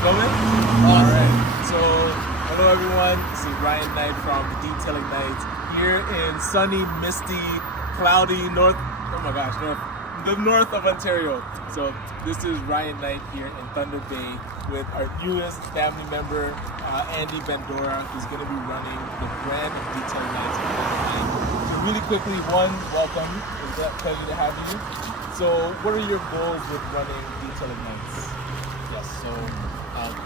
Filming? All right. So, hello everyone. This is Ryan Knight from the Detailing Nights here in sunny, misty, cloudy north of Ontario. So, this is Ryan Knight here in Thunder Bay with our newest family member, Andy Bandora, who's going to be running the brand of Detailing Nights. So, really quickly, welcome. It's a pleasure to have you. So, what are your goals with running Detailing Nights? Yes, so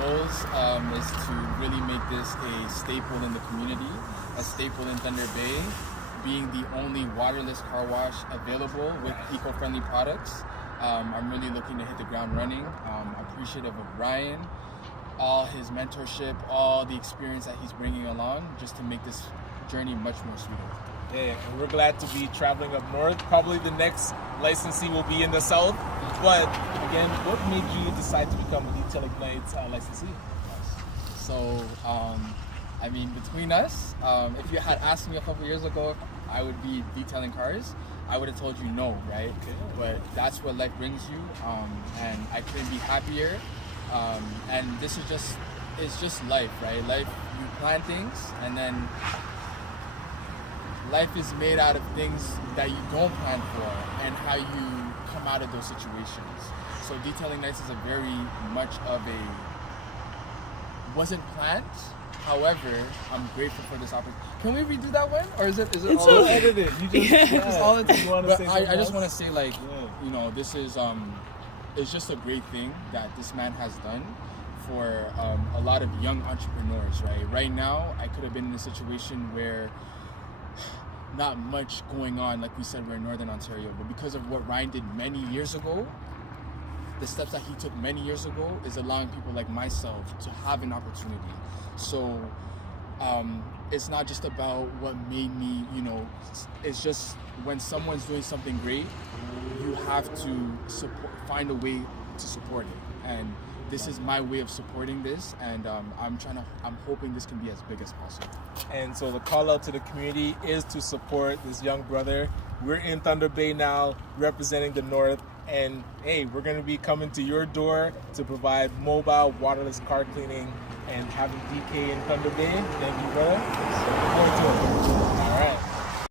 goals is to really make this a staple in the community, a staple in Thunder Bay, being the only waterless car wash available with eco-friendly products. I'm really looking to hit the ground running. Appreciative of Ryan, all his mentorship, all the experience that he's bringing along, just to make this journey much more sweeter. Yeah, and we're glad to be traveling up north. Probably the next licensee will be in the south. But again, what made you decide to become a Detailing Nights licensee? So, I mean, between us, if you had asked me a couple years ago if I would be detailing cars, I would have told you no, right? Okay. But that's what life brings you, and I couldn't be happier. And this is it's just life, right? Life, you plan things, and then life is made out of things that you don't plan for and how you come out of those situations. So Detailing Nights is a very much of wasn't planned. However, I'm grateful for this opportunity. Can we redo that one, or is it It's all edited? You just It's all it you want to But say I just something want else? to say, like, you know, this is it's just a great thing that this man has done for a lot of young entrepreneurs, right? Right now, I could have been in a situation where not much going on, like we said, we're in Northern Ontario, but because of what Ryan did many years ago, the steps that he took many years ago is allowing people like myself to have an opportunity. So it's not just about what made me, you know, it's just when someone's doing something great, you have to find a way to support it. And this is my way of supporting this, and I'm hoping this can be as big as possible. And so the call out to the community is to support this young brother. We're in Thunder Bay now, representing the North, and hey, we're going to be coming to your door to provide mobile waterless car cleaning and having DK in Thunder Bay. Thank you, brother. Look forward to it.